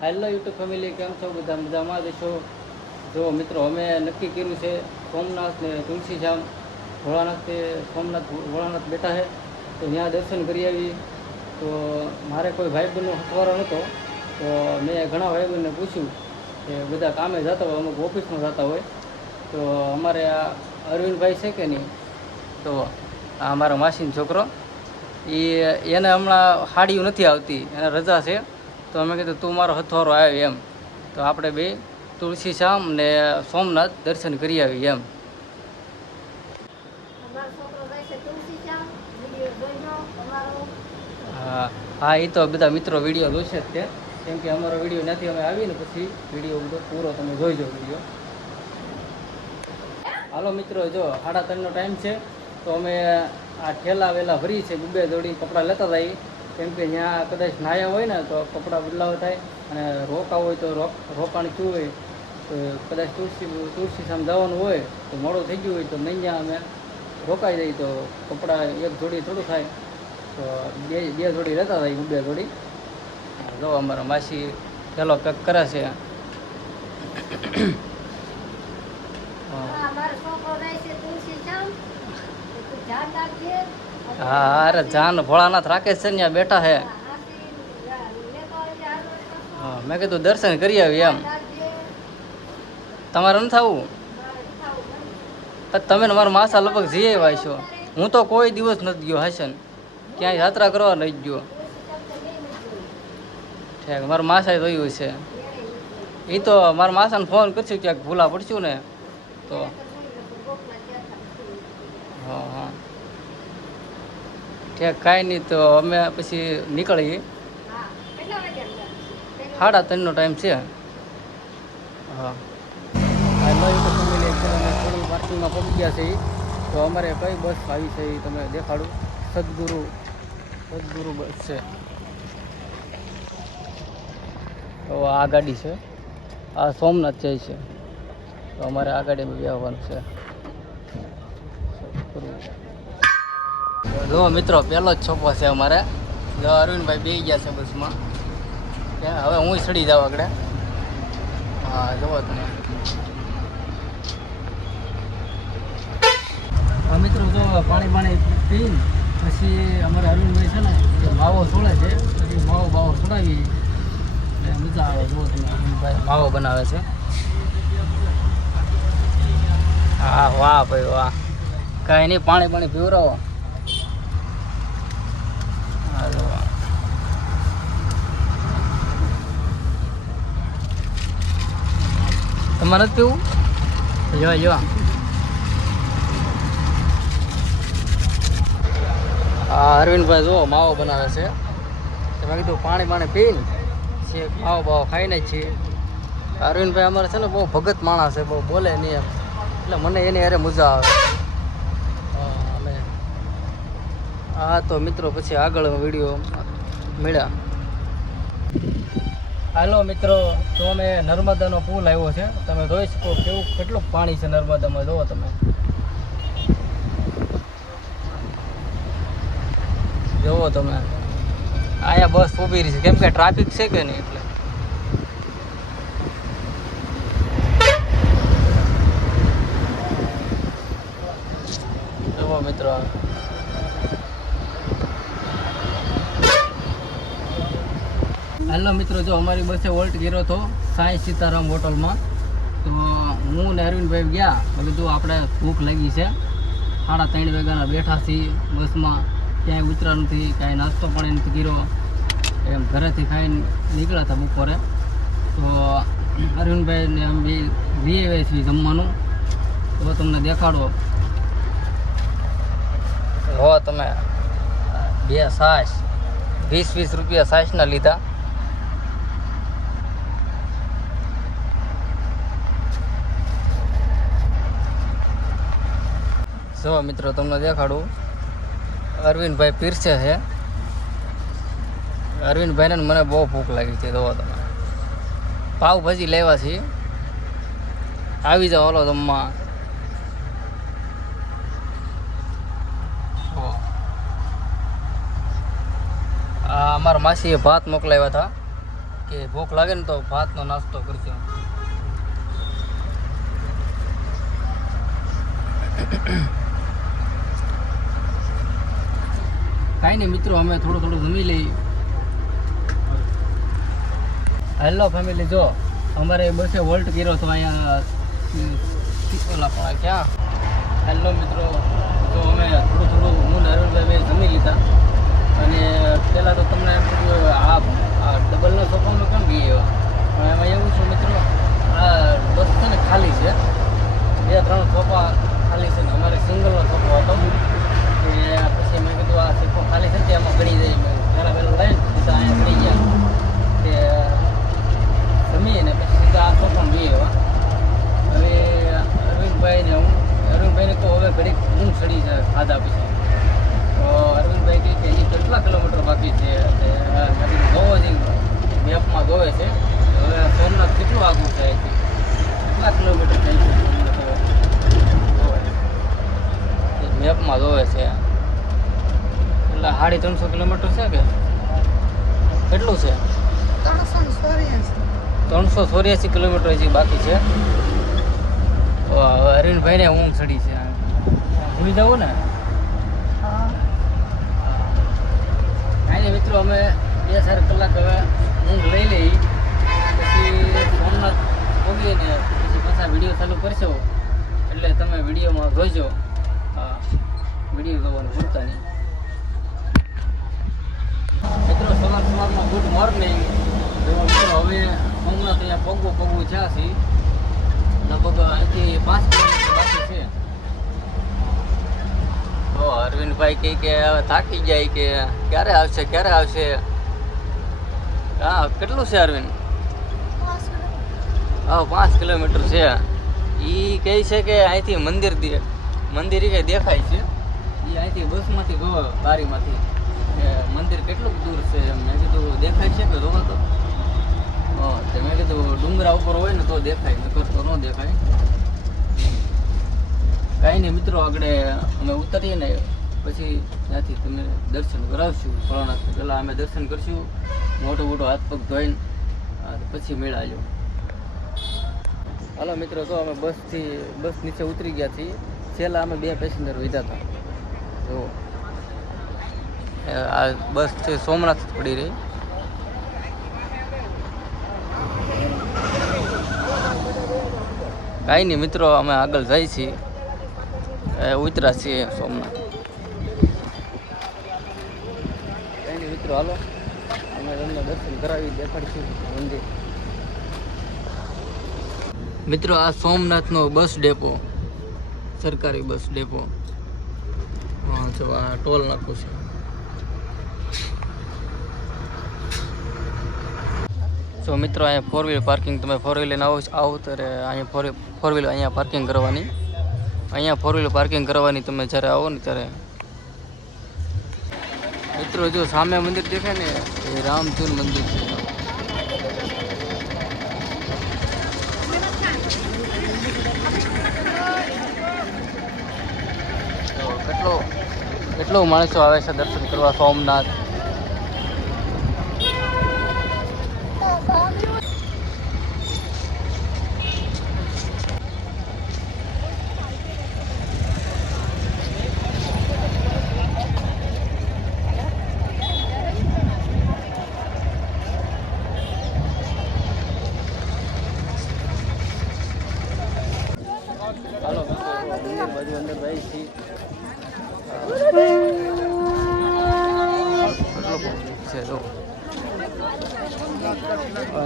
Hello YouTube family, કેમ છો? બધા મજામાં દેશો. જો મિત્રો, અમે નક્કી કર્યું છે સોમનાથ ને તુલસીધામ ભોળાનાથ ભોળાનાથ બેઠા છે તો ત્યાં દર્શન કરી આવી. તો મારે કોઈ ભાઈબંધનો હથવારો નહોતો, તો મેં ઘણા ભાઈબંધને પૂછ્યું કે બધા કામે જતા હોય, અમુક ઓફિસમાં જતા હોય, તો અમારે આ અરવિંદભાઈ છે કે નહીં, તો આ અમારા માસીનો છોકરો એને હમણાં હાડીઓ નથી આવતી, એને રજા છે. તો અમે કીધું તું મારો હથવારો આવ્યો એમ, તો આપણે બે તુલસીશ્યામ ને સોમનાથ દર્શન કરી આવી એમ. હા હા, એ તો બધા મિત્રો વિડીયો જોશે જ તે, કેમ કે અમારો વિડીયો નથી અમે આવીને પછી વિડીયો બધો પૂરો તમે જોઈજો વિડીયો. હાલો મિત્રો, જો 3:30નો ટાઈમ છે, તો અમે આ ઠેલા વેલા ભરી છે, બે જોડી કપડાં લેતા હતા. કેમ કે ત્યાં કદાચ નાયા હોય ને તો કપડાં બદલાવ થાય, અને રોકાવું હોય તો રોકાણ થયું હોય તો કદાચ તુલસીશ્યામ જવાનું હોય તો મોડું થઈ ગયું હોય તો નહીં, ત્યાં અમે રોકાઈ જઈએ તો કપડાં એક જોડી થોડું થાય, તો બે જોડી લેતા હતા, બે જોડી. જો અમારા માસી પેલો પેક કરે છે. હા, અરે જાન ભોળાનાથ રાખે છે ત્યાં બેઠા છે. હા, મેં કીધું દર્શન કરી આવી એમ. તમારે નથી થવું? તમે મારા માસા લગભગ જઈ આવ્યા છો. હું તો કોઈ દિવસ નથી ગયો હસન, ક્યાંય યાત્રા કરવા નથી ગયો. ઠીક, મારા માસાએ જોયું છે. એ તો મારા માસાને ફોન કરશું ક્યાંક ભૂલા પડશું ને તો. હા હા, ઠીક, કાંઈ નહીં, તો અમે પછી નીકળીએ. 3:30નો ટાઈમ છે. હા, ફેમિલી અમે થોડી પાર્કિંગમાં પહોંચી ગયા છે. તો અમારે કઈ બસ આવી છે એ તમે દેખાડું. સદગુરુ બસ છે. તો આ ગાડી છે, આ સોમનાથ જાય છે, તો અમારે આ ગાડીમાં બેસવાનું છે. જો મિત્રો, પહેલો જ છોપો છે અમારે. જો અરવિંદભાઈ બેસી ગયા છે બસમાં. હવે હું ચડી જાઉં આગળ. હા, જુઓ તમે. હા મિત્રો, જો પાણી પીને પછી અમારે અરવિંદભાઈ છે ને એ માવો છોડે છે. પછી માવો છોડાવી એટલે મજા આવે. જુઓ તમે, અરવિંદભાઈ માવો બનાવે છે. હા, વાહ ભાઈ વાહ. કાંઈ નહીં, પાણી પીવરાવો. તમારે નથી પીવું? જો હા, અરવિંદભાઈ જો માવો બનાવે છે. તમે કીધું પાણી પીને છે માવો ખાઈને જ છીએ. અરવિંદભાઈ અમારે છે ને બહુ ભગત માણસ છે, બહુ બોલે નહીં એમ, એટલે મને એની હારે મજા આવે. હા, તો મિત્રો પછી આગળ વિડીયો મળ્યા. હાલો મિત્રો, તો અમે નર્મદાનો પુલ આવ્યો છે. તમે જોઈ શકો કેટલું પાણી છે નર્મદામાં. જુઓ તમે, અહીંયા બસ ઊભી રહી છે, કેમ કે ટ્રાફિક છે કે નહીં એટલે. જુઓ મિત્રો, હાલો મિત્રો, જો અમારી બસે વોલ્ટ ગયો હતો સાંઈ સીતારામ હોટલમાં. તો હું ને અરવિંદભાઈ ગયા. કીધું આપણે ભૂખ લાગી છે, 3:30 વાગ્યાના બેઠા છીએ બસમાં, ક્યાંય ઉતરા નથી, કાંઈ નાસ્તો પણ નથી કર્યો, એમ ઘરેથી ખાઈને નીકળ્યા હતા બપોરે. તો અરવિંદભાઈને અમે જઈ આવ્યા છીએ જમવાનું. તો તમને દેખાડો. હો તમે, 2 છાશ 20 રૂપિયા છાશના લીધા. જો મિત્રો, તમને દેખાડું. અરવિંદભાઈ પીરસે છે. અરવિંદભાઈને મને બહુ ભૂખ લાગી છે. જુઓ તમે, પાવભાજી લેવા છીએ. આવી જાઓ, હાલો જમવા. અમારા માસીએ ભાત મોકલાવ્યા હતા. કે ભૂખ લાગે ને તો ભાતનો નાસ્તો કરજો. કાંઈ નહીં મિત્રો, અમે થોડું જમી લઈએ. હેલો ફેમિલી, જો અમારે બસે વોલ્ટ કર્યો હતો અહીંયા ઓલા પણ ક્યાં. હેલો મિત્રો, તો અમે થોડું હું ને અરુણભાઈ જમી લીધા. અને પહેલાં તો તમને એમ કીધું આ ડબલનો સોફાનો કેમ ગઈ પણ એમાં એવું છે મિત્રો, આ બસ છે ને ખાલી છે, 2-3 સોફા ખાલી છે ને અમારે સિંગલનો સોફો હતો. કે પછી મેં કીધું આ સોફો ખાલી છે ને એમાં ગણી જાય. મેં પહેલાં લઈને સીધા અહીંયા ગણી ગયા કે જમીને પછી સીધા આ સોફામાં જોઈએ. હવે અરવિંદભાઈને કહું હવે ઘડીક ઊંઘ ચડી જાય ખાધા પછી. તો અરવિંદભાઈ કહે કે એ કેટલા કિલોમીટર બાકી છે. જોવો જ મેપમાં જોવે છે. હવે સોમનાથ કેટલું આગું છે, કેટલા કિલોમીટર થાય છે મેપમાં જોવે છે. એટલે 350 કિલોમીટર છે કે કેટલું છે? 384 કિલોમીટર હજી બાકી છે. અરવિંદભાઈને ઊંઘ ચડી છે. ભૂલી જવું ને. કાંઈ નહીં મિત્રો, અમે 2-4 કલાક હવે ઊંઘ લઈ લઈ, પછી સોમનાથ પહોંચીને પછી પાછા વિડીયો ચાલુ કરશો. એટલે તમે વિડીયોમાં જોઈજો. હા, વિડીયો જોવાનું ભૂલતા નહીં મિત્રો. સવારમાં ગુડ મોર્નિંગ. મિત્રો હવે સોમનાથ અહીંયા પગવું જ્યાં છે લગભગ અહીંથી 5 કિલોમીટર બાકી છે. અરવિંદભાઈ કહે કે હવે થાકી જાય કે ક્યારે આવશે. હા, કેટલું છે અરવિંદ? 5 કિલોમીટર છે. એ કહે છે કે અહીંથી મંદિર કંઈ દેખાય છે. એ અહીંથી બસમાંથી જોવો, બારીમાંથી કે મંદિર કેટલું દૂર છે. મેં કીધું દેખાય છે કે જોવો તો. મેં કીધું ડુંગરા ઉપર હોય ને તો દેખાય, નકર તો ન દેખાય. કાંઈ નહીં મિત્રો, આગળ અમે ઉતરીએ ને પછી ત્યાંથી તમે દર્શન કરાવશું. ભોળાનાથ પહેલાં અમે દર્શન કરશું, મોટું હાથ પગ ધોઈને પછી મેળાજો. હાલો મિત્રો, તો અમે બસ નીચે ઉતરી ગયા છીએ. છેલ્લા અમે 2 પેસેન્જર વધ્યા હતા. જો આ બસ છે સોમનાથ પડી રહી. કાંઈ નહીં મિત્રો, અમે આગળ જઈએ છીએ, ઉતરા છીએ સોમનાથ. કાંઈ નહીં મિત્રો, હાલો અમે તમને દર્શન કરાવી દેખાડીશું મંદિર. મિત્રો, આ સોમનાથનો બસ ડેપો, સરકારી બસ ડેપો. જો આ ટોલ નાખું છે. તો મિત્રો, અહીંયા 4 વ્હીલ પાર્કિંગ, તમે 4 વ્હીલ લઈને આવો ત્યારે અહીંયા 4 વ્હીલ અહીંયા પાર્કિંગ કરવાની. અહીંયા 4 વ્હીલ પાર્કિંગ કરવાની તમે જ્યારે આવો ને ત્યારે. મિત્રો, જો સામે મંદિર દેખાય ને એ રામજૂન મંદિર છે. કેટલો માણસો આવે છે દર્શન કરવા સોમનાથ. હાલો બાજુ અંદર ભાઈ છે.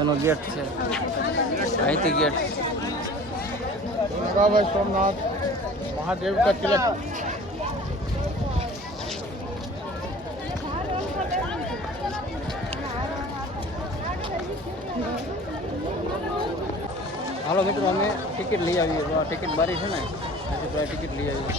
એનો ગેટ છે, અહીંથી ગેટ. सोमनाथ महादेव का तिलक. હાલો મિત્રો, અમે ટિકિટ લઈ આવીએ. તો આ ટિકિટ બારી છે ને, ટિકિટ લઈ આવીએ.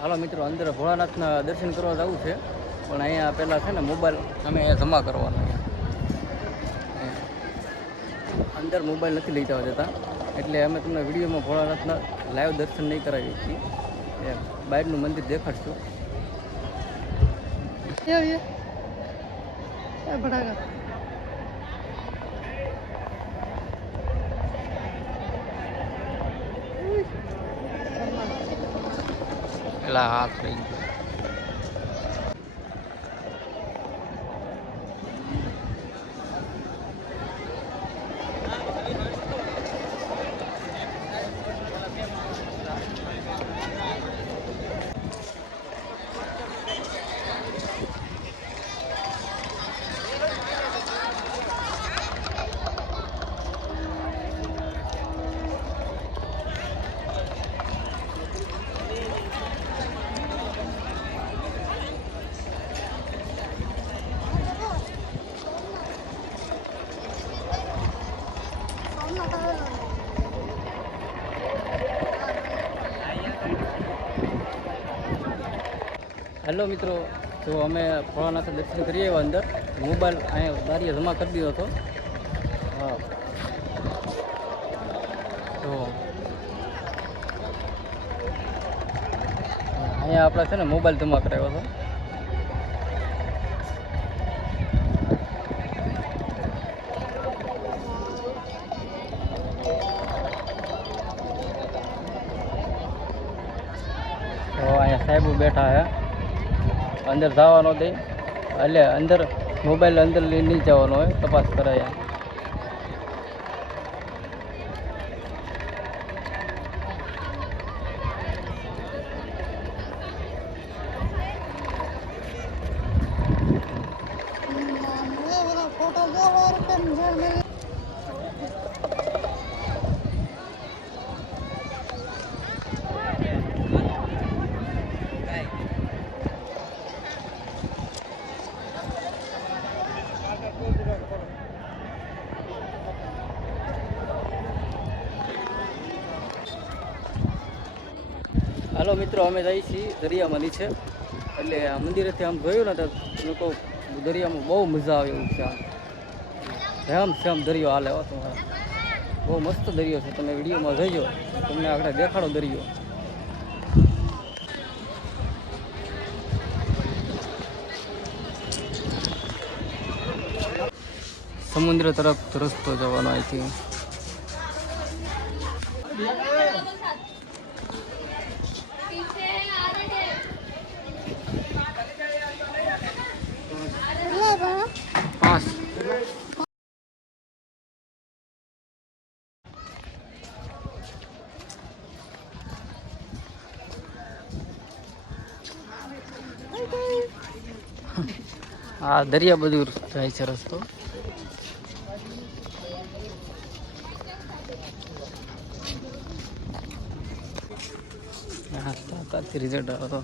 હાલો મિત્રો, અંદર ભોળાનાથના દર્શન કરવા જવું છે, પણ અહીંયા પહેલાં છે ને મોબાઈલ અમે અહીંયા જમા કરવાનો. અંદર મોબાઈલ નથી લઈ જવા દેતા, એટલે અમે તમને વિડીયોમાં ભોળાનાથના લાઈવ દર્શન નહીં કરાવી શકીએ. એમ બહારનું મંદિર દેખાડશું. પેલા હાથ રહી ગયો. હેલો મિત્રો, જો અમે ભોળાનાથ દર્શન કરીએ આવ્યા અંદર. મોબાઈલ અહીંયા દારીએ જમા કરી દીધો હતો. હા, તો અહીંયા આપણે છે ને મોબાઈલ જમા કરાવ્યો હતો. તો અહીંયા સાહેબો બેઠા હે. અંદર જવાનો દઈ, એટલે અંદર મોબાઈલ અંદર લઈને નહીં જવાનો હોય, તપાસ કરાય. હાલો મિત્રો, અમે જઈએ છીએ દરિયામાં નીચે. એટલે આ મંદિરેથી આમ જોયું ને તો લોકો દરિયામાં બહુ મજા આવે એવું છે. આમ શ્યામ દરિયો હાલે હો તમારે. બહુ મસ્ત દરિયો છે, તમે વિડીયોમાં જોઈજો, તમને આગળ દેખાડો દરિયો. સમુદ્ર તરફ રસ્તો જવાનો અહીંથી. આ દરિયા બધું જાય છે રસ્તો. તાકાતથી રિઝલ્ટ આવ્યો હતો.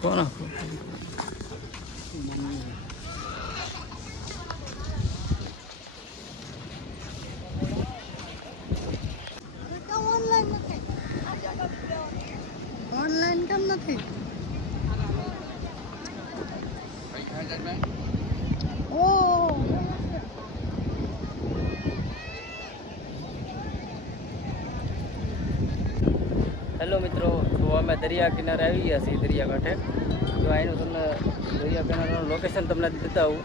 કોણ ઓનલાઈન કેમ નથી? હેલો મિત્રો, તો અમે દરિયા કિનારે આવી ગયા છીએ, દરિયા કાંઠે. તો અહીંનું તમને દરિયા કિનારાનું લોકેશન તમને બતાવું.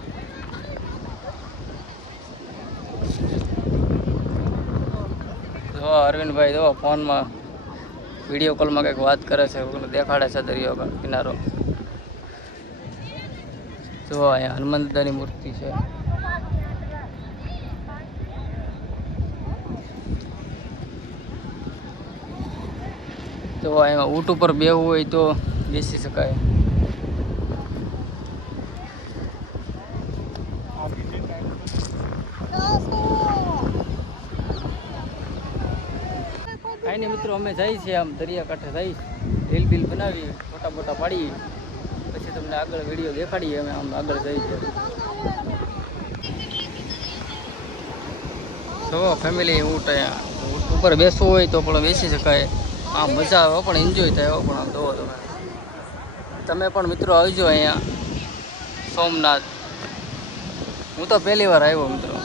જો અરવિંદભાઈ જો ફોનમાં વિડીયો કોલમાં કંઈક વાત કરે છે, દેખાડે છે દરિયો કિનારો. જો અહીંયા હનુમાન દાદાની મૂર્તિ છે. તો અહીંયા ઊંટ ઉપર બેહવું હોય તો બેસી શકાય. કાંઈ નહીં મિત્રો, અમે જઈએ છીએ આમ દરિયા કાંઠે જઈશ. બનાવી, ફોટા બોટા પાડી, પછી તમને આગળ વિડીયો દેખાડીએ અમે આમ આગળ જઈએ છીએ. જો ફેમિલી ઊંટ અહીંયા ઊંટ ઉપર બેસવું હોય તો પણ બેસી શકાય. આમ મજા આવે પણ એન્જોય થાય એવો પણ આમ જોવો તમે પણ મિત્રો આવજો અહીંયા સોમનાથ. હું તો પહેલી વાર આવ્યો મિત્રો.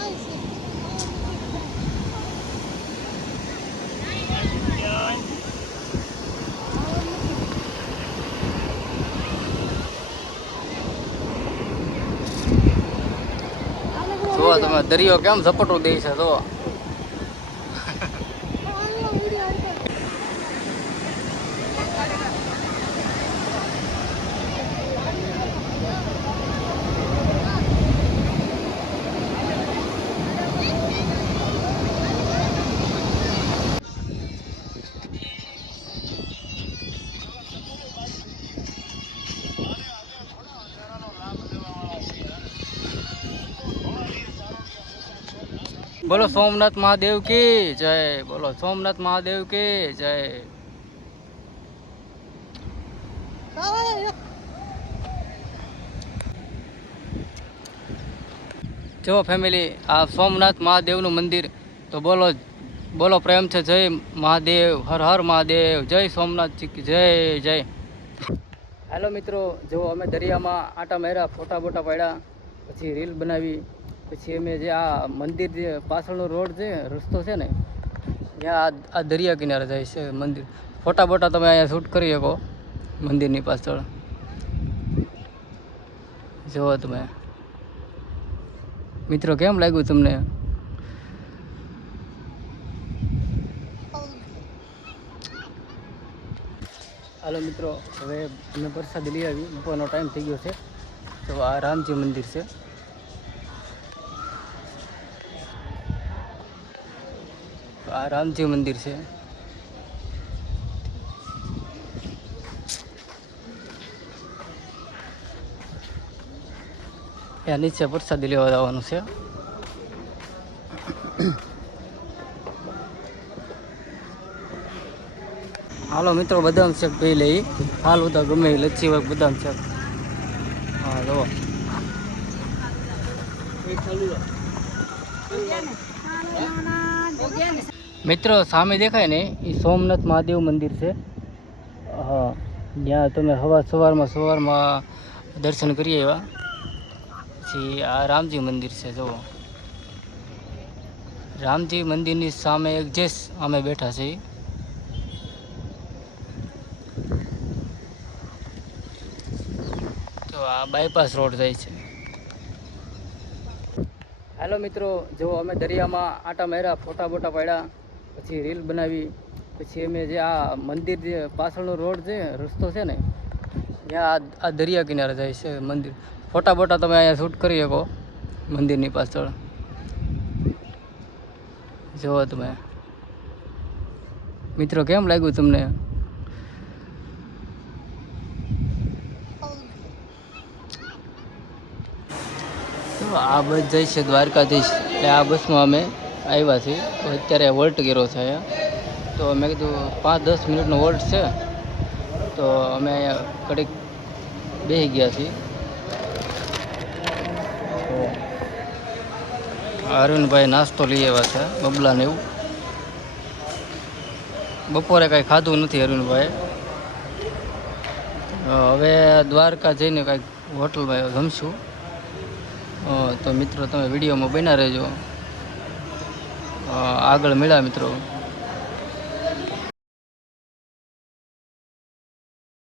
જોવા તમે દરિયો કેમ ઝપટો દે છે જોવા. બોલો સોમનાથ મહાદેવ કી જય. બોલો સોમનાથ મહાદેવ કી જય. જો ફેમિલી આ સોમનાથ મહાદેવનું મંદિર તો બોલો બોલો પ્રેમ છે જય મહાદેવ, હર હર મહાદેવ, જય સોમનાથ જય જય. હાલો મિત્રો, જો અમે દરિયામાં આટા માર્યા, ફોટા બોટા પાડ્યા, પછી રીલ બનાવી, પછી અમે જે આ મંદિર જે પાછળનો રોડ છે રસ્તો છે ને ત્યાં આ દરિયા કિનારે જાય છે મંદિર. ફોટા બોટા તમે અહીંયા શૂટ કરી શકો મંદિરની પાછળ. જુઓ તમે મિત્રો કેમ લાગ્યું તમને? હાલો મિત્રો, હવે અમે પ્રસાદ લઈ આવી, બપોરનો ટાઈમ થઈ ગયો છે. તો આ રામજી મંદિર છે. આ રામજી મંદિર છે. ત્યાં નીચે પ્રસાદી લેવા જવાનું છે. હાલો મિત્રો, બદામ શેક પી લઈ. હાલ ઉતા ગમે લચ્છી હોય બદામ શેક. હા લો મિત્રો, સામે દેખાય ને એ સોમનાથ મહાદેવ મંદિર છે. હા, ત્યાં તમે સવારમાં દર્શન કરી આવ્યા. પછી આ રામજી મંદિર છે. જુઓ રામજી મંદિરની સામે એક જેસ અમે બેઠા છીએ. તો આ બાયપાસ રોડ જાય છે. હાલો મિત્રો, જો અમે દરિયામાં આટા માર્યા, ફોટા બોટા પાડ્યા, પછી રીલ બનાવી, પછી અમે જે આ મંદિર જે પાછળનો રોડ છે રસ્તો છે ને ત્યાં આ દરિયા કિનારે જાય છે મંદિર. ફોટા બોટા તમે અહીંયા શૂટ કરી શકો મંદિરની પાછળ. જુઓ તમે મિત્રો કેમ લાગ્યું તમને? આ બસ જાય છે દ્વારકાધીશ. એટલે આ બસમાં અમે આવ્યા છીએ. તો અત્યારે વોલ્ટ કર્યો છે અહીંયા. તો મેં કીધું 5-10 મિનિટનો વોલ્ટ છે, તો અમે અહીંયા ઘડીક બેસી ગયા છીએ. અરવિંદભાઈ નાસ્તો લઈ આવ્યા છે, બબલા ને એવું. બપોરે કાંઈ ખાધું નથી અરવિંદભાઈ. હવે દ્વારકા જઈને કાંઈક હોટલમાં જમશું. તો મિત્રો તમે વિડીયોમાં બન્યા રહેજો. આગળ મળ્યા મિત્રો.